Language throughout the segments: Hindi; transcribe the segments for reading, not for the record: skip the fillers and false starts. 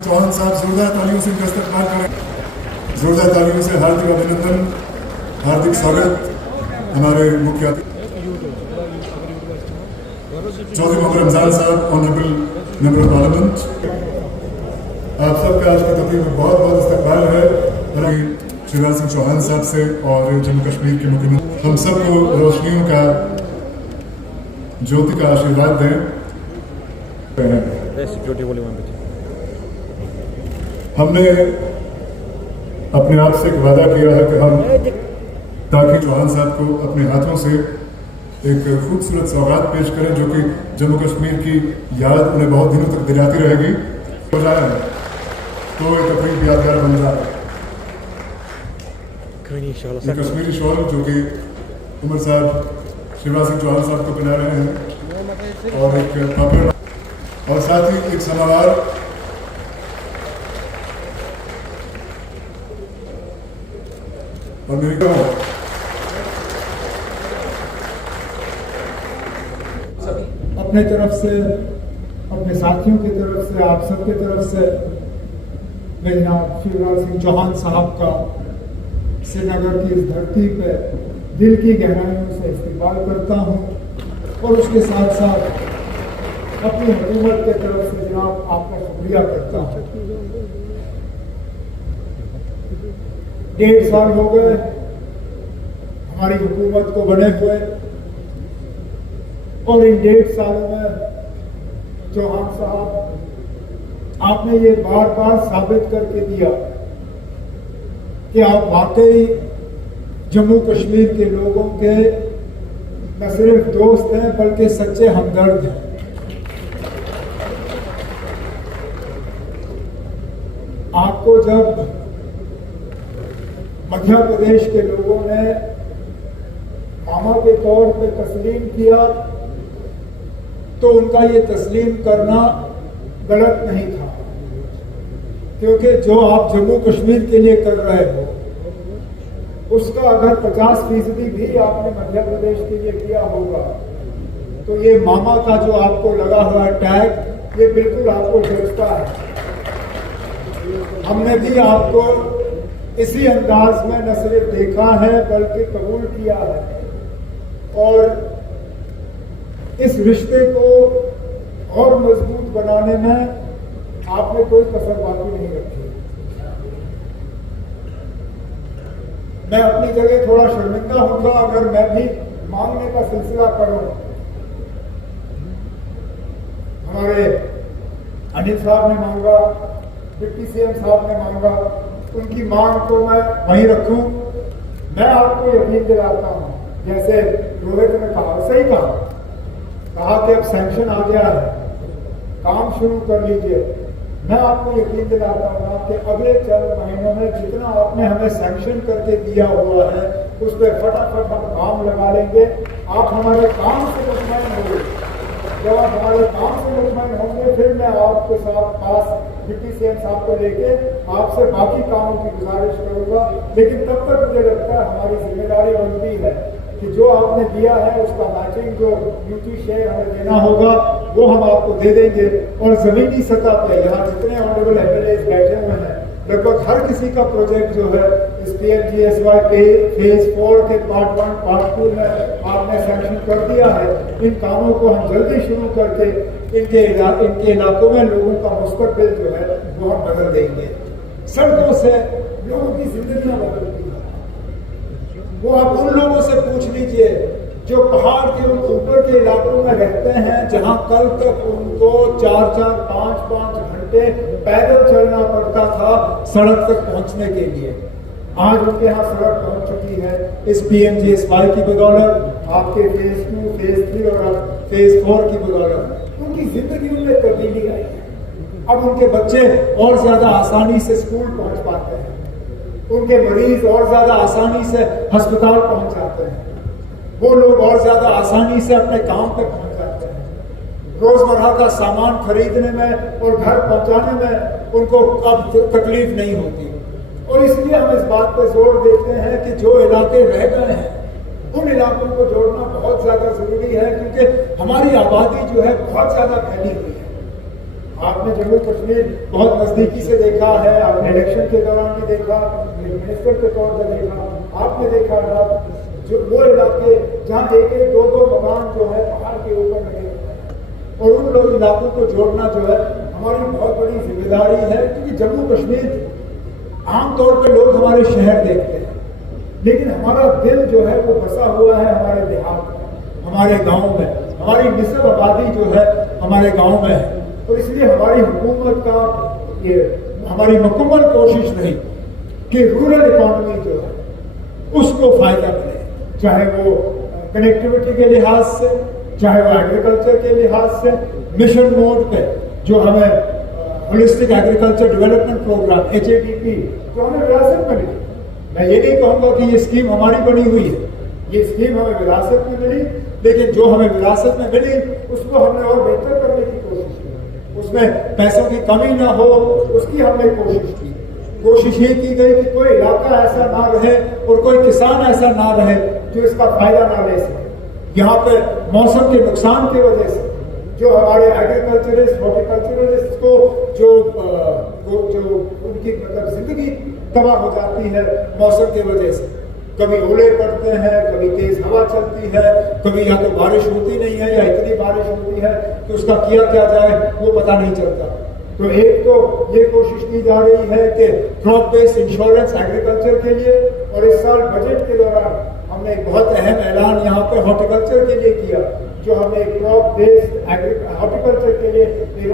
चौहान साहब जोरदार तालियों से इनका इस्तकबाल करें। जोरदार तालियों से हार्दिक अभिनंदन, हार्दिक स्वागत हमारे मुख्य अतिथि चौधरी मोहम्मद रमजान साहब, ऑनरेबल मेंबर ऑफ पार्लियामेंट। आप सबका आज की तकरीब में बहुत बहुत इस्तकबाल है शिवराज सिंह चौहान साहब से और जम्मू कश्मीर के मुख्यमंत्री। हम सबको रोशनियों का, ज्योति का आशीर्वाद दें। हमने अपने आप से एक वादा किया है कि हम ताकि चौहान साहब को अपने हाथों से एक खूबसूरत सौगात पेश करें जो कि जम्मू कश्मीर की याद उन्हें बहुत दिनों तक दिलाती रहेगी। हो जाए तो एक तकरीब यादगार बन जाए। कश्मीरी शॉल जो कि उमर साहब शिवराज सिंह चौहान साहब को पहना रहे हैं और एक पापड़ और साथ ही एक समावार और मेरी अपने तरफ से, अपने साथियों की तरफ से, आप सबके तरफ से मैं जनाब शिवराज सिंह चौहान साहब का श्रीनगर की इस धरती पे दिल की गहराइयों से इस्तेमाल करता हूँ और उसके साथ साथ अपनी हुकूमत के तरफ से जनाब आपका शुक्रिया करता हूँ। 1.5 साल हो गए हमारी हुकूमत को बने हुए और इन 1.5 सालों में चौहान साहब आपने ये बार बार साबित करके दिया कि आप वाकई जम्मू कश्मीर के लोगों के न सिर्फ दोस्त हैं बल्कि सच्चे हमदर्द हैं। आपको जब मध्य प्रदेश के लोगों ने मामा के तौर पे तस्लीम किया तो उनका ये तस्लीम करना गलत नहीं था, क्योंकि जो आप जम्मू कश्मीर के लिए कर रहे हो उसका अगर 50% भी आपने मध्य प्रदेश के लिए किया होगा तो ये मामा का जो आपको लगा हुआ टैग ये बिल्कुल आपको जचता है। हमने भी आपको इसी अंदाज में न सिर्फ देखा है बल्कि कबूल किया है और इस रिश्ते को और मजबूत बनाने में आपने कोई कसर बाकी नहीं रखी। मैं अपनी जगह थोड़ा शर्मिंदा होऊंगा अगर मैं भी मांगने का सिलसिला करूं। हमारे अनिल साहब ने मांगा, डिप्टी सीएम साहब ने मांगा, उनकी मांग को मैं वहीं रखूं। मैं आपको यकीन दिलाता हूं, जैसे रोहित ने कहा, सही कहा कि अब सैंक्शन आ गया है, काम शुरू कर लीजिए। मैं आपको यकीन दिलाता हूँ कि अगले 4 महीनों में जितना आपने हमें सैंक्शन करके दिया हुआ है उस पर फटाफट हम काम लगा लेंगे। आप हमारे काम से मुतमईन होंगे। जब आप हमारे काम से मुतमईन होंगे फिर मैं आपके साथ पास डिप्टी सीएम साहब को लेके आपसे बाकी कामों की गुजारिश करूंगा। लेकिन तब तक मुझे लगता है हमारी जिम्मेदारी बनती है कि जो आपने दिया है उसका मैचिंग जो ड्यूटी शेयर हमें देना होगा वो हम आपको दे देंगे। और जमीनी सतह पर यहाँ जितने ऑनरेबल एमएलए बैठे हुए हैं लगभग हर किसी का प्रोजेक्ट जो है इस PMGSY फेज 4 के पार्ट 1 पार्ट 2 में आपने सैंक्शन कर दिया है। इन कामों को हम जल्दी शुरू करके इनके इलाकों में लोगों का मुस्तकबिल जो है वो हम बदल देंगे। सड़कों से लोगों की जिंदगियां बदलती हैं। वो आप उन लोगों से पूछ लीजिए जो पहाड़ के ऊपर के इलाकों में रहते हैं जहां कल तक उनको 4-4, 5-5 घंटे पैदल चलना पड़ता था सड़क तक पहुंचने के लिए। आज उनके यहाँ सड़क पहुंच चुकी है इस PMGSY की बदौलत, आपके फेज 2, फेज 3 और फेज 4 की बदौलत उनकी जिंदगी में तब्दीली आई है। अब उनके बच्चे और ज्यादा आसानी से स्कूल पहुंच पाते हैं, उनके मरीज और ज्यादा आसानी से अस्पताल पहुंच जाते हैं, वो लोग और ज्यादा आसानी से अपने काम पे पहुंच जाते हैं। रोजमर्रा का सामान खरीदने में और घर पहुंचाने में उनको अब तकलीफ नहीं होती। और इसलिए हम इस बात पर जोर देते हैं कि जो इलाके रह गए हैं उन इलाकों को जोड़ना बहुत ज्यादा जरूरी है, क्योंकि हमारी आबादी जो है बहुत ज्यादा फैली हुई है। आपने जम्मू कश्मीर बहुत नजदीकी से देखा है, आपने इलेक्शन के दौरान भी देखा, मिनिस्टर के तौर पर देखा, आपने देखा ना जो वो इलाके जहाँ एक एक दो दो मकान जो है पहाड़ के ऊपर लगे और उन लोग इलाकों को जोड़ना जो है हमारी बहुत बड़ी जिम्मेदारी है। क्योंकि जम्मू कश्मीर आमतौर पर लोग हमारे शहर देखते हैं, लेकिन हमारा दिल जो है वो बसा हुआ है हमारे देहात में, हमारे गाँव में, हमारी निस्ब आबादी जो है हमारे गाँव में है। तो इसलिए हमारी हुकूमत का ये हमारी मुकम्मल कोशिश रही कि रूरल इकोनॉमी जो है उसको फायदा मिले, चाहे वो कनेक्टिविटी के लिहाज से, चाहे वो एग्रीकल्चर के लिहाज से। मिशन मोड पे जो हमें holistic agriculture development programme HADP जो हमें विरासत में मिली, मैं ये नहीं कहूँगा कि ये स्कीम हमारी बनी हुई है, ये स्कीम हमें विरासत में मिली, लेकिन जो हमें विरासत में मिली उसको हमने और बेहतर करने की कोशिश की, उसमें पैसों की कमी ना हो उसकी हमने कोशिश की। कोशिश ये की गई कि कोई इलाका ऐसा ना रहे और कोई किसान ऐसा ना रहे जो इसका फायदा ना ले सके। यहाँ पे मौसम के नुकसान की वजह से जो हमारे एग्रीकल्चरिस्ट हॉर्टिकल्चरिस्ट को जो उनकी मतलब जिंदगी तबाह हो जाती है मौसम की वजह से। कभी ओले पड़ते हैं, कभी तेज हवा चलती है, कभी या तो बारिश होती नहीं है या इतनी बारिश होती है कि उसका किया क्या जाए वो पता नहीं चलता। तो एक तो ये कोशिश की जा रही है कि क्रॉप बेस्ड इंश्योरेंस एग्रीकल्चर के लिए, और इस साल बजट के दौरान हमने एक बहुत अहम ऐलान यहाँ पे हॉर्टिकल्चर के लिए किया, जो हमने क्रॉप बेस्ड हॉर्टिकल्चर के लिए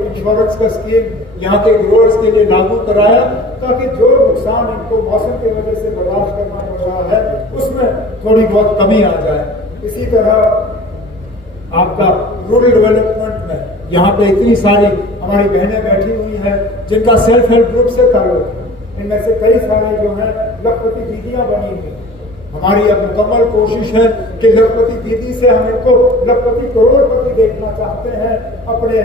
इंश्योरेंस का स्कीम यहाँ के ग्रोअर्स के लिए लागू कराया, ताकि जो नुकसान इनको मौसम की वजह से बर्दाश्त करना पड़ रहा है उसमें थोड़ी बहुत कमी आ जाए। इसी तरह आपका रूरल डेवलपमेंट में यहाँ पे इतनी सारी हमारी बहनें बैठी हुई हैं जिनका सेल्फ हेल्प ग्रुप से ताल्लुक है, इनमें से कई सारे जो हैं लखपति दीदियाँ बनी हुई। हमारी अब मुकम्मल कोशिश है कि लखपति दीदी से हम इनको लखपति करोड़पति देखना चाहते हैं अपने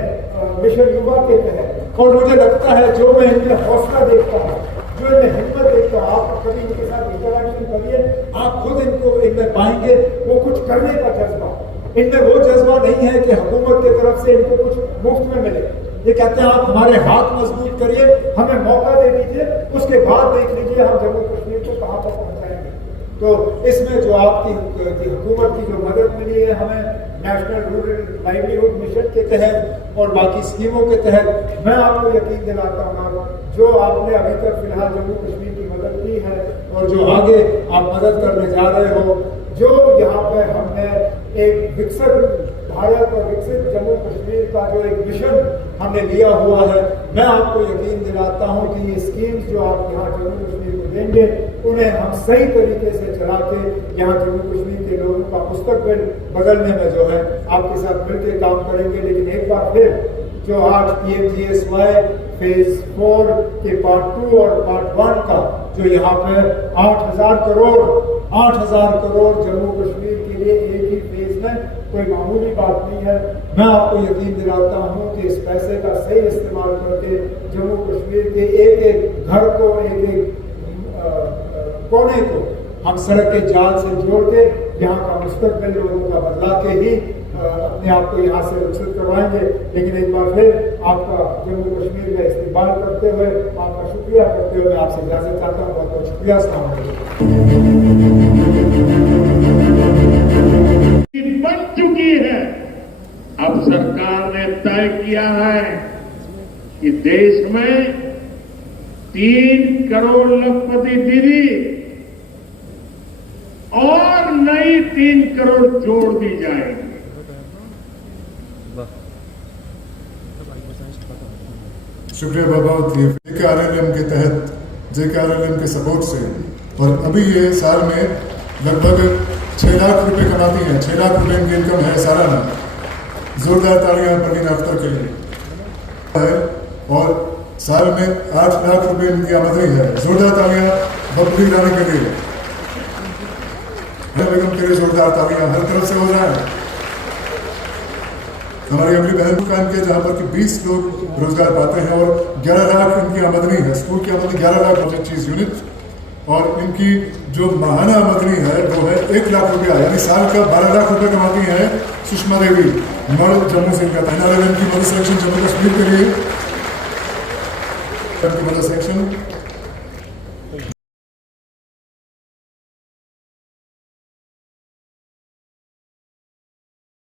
मिशन युवा के तहत। और मुझे लगता है जो मैं इनमें हौसला देखता हूँ, जो इनमें हिम्मत देखता हूँ, आप कभी इनके साथ इंटरेक्शन करिए, आप खुद इनको इनमें पाएंगे वो कुछ करने का जज्बा। इनमें वो जज्बा नहीं है कि हुकूमत की तरफ से इनको कुछ मुफ्त में मिले। ये कहते हैं आप हमारे हाथ मजबूत करिए, हमें मौका दे दीजिए, उसके बाद देख लीजिए हम जम्मू कश्मीर को कहाँ पर पहुँचाएंगे। तो इसमें जो आपकी हुकूमत की जो मदद मिली है हमें नेशनल रूरल लाइवलीहुड मिशन के तहत और बाकी स्कीमों के तहत, मैं आपको यकीन दिलाता हूँ जो आपने अभी तक फिलहाल जम्मू कश्मीर की मदद की है और जो आगे आप मदद करने जा रहे हो, जो यहाँ पे हमने एक विकसित भारत और विकसित जम्मू कश्मीर का जो एक मिशन हमने लिया हुआ है, मैं आपको यकीन दिलाता हूँ कि ये स्कीम्स जो आप यहाँ जम्मू कश्मीर को देंगे उन्हें हम सही तरीके से चला के यहाँ जम्मू कश्मीर के लोगों का मुस्तकबिल बदलने में जो है आपके साथ मिलकर काम करेंगे। लेकिन एक बार फिर जो आज PMGSY फेज 4 के पार्ट 2 और पार्ट 1 का जो यहाँ पे 8,000 करोड़ जम्मू कश्मीर के लिए एक ही फेज में, कोई मामूली बात नहीं है। मैं आपको यकीन दिलाता हूँ कि इस पैसे का सही इस्तेमाल करके जम्मू कश्मीर के एक एक घर को, एक एक कोने को हम सड़क के जाल से जोड़ के यहाँ का मुस्तकबिल लोगों का बदला के ही अपने आप को यहाँ से रुखसत करवाएंगे। लेकिन एक बार फिर आपका जम्मू कश्मीर में इस्तेमाल करते हुए, आपका शुक्रिया करते हुए मैं आपसे इजाजत चाहता हूँ। बहुत बहुत शुक्रिया। अस्सलाम वालेकुम। बन चुकी है। अब सरकार ने तय किया है कि देश में 3 करोड़ लखपति दीदी और नई 3 करोड़ जोड़ दी जाएगी। शुक्रिया बाबा। JKRLM के तहत JKRLM के सपोर्ट से और अभी ये साल में लगभग 6 लाख रुपए कमाती हैं। 6 लाख रुपए इनकी इनकम है सालाना। जोरदार तालियां परवीन अख्तर के लिए है। और साल में 8 लाख रुपए इनकी आमदनी है। जोरदार तालियां बकरी लाने के लिए, बेगम के लिए जोरदार तालियां हर तरफ से हो जाए। हमारी अगली बहन को काम किया जहाँ पर कि 20 लोग रोजगार पाते हैं और 11 लाख इनकी आमदनी है। स्कूल की आमदनी 11 लाख प्रोजेक्ट चीज यूनिट, और इनकी जो माहाना आमदनी है वो है 1 लाख रुपया, यानी साल का 12 लाख रुपए कमाती हैं सुषमा देवी। मर्द जम्मू से इनका 9/11 की मर्द सिलेक्शन जम्मू कश्मीर के लिए Thank you for the section.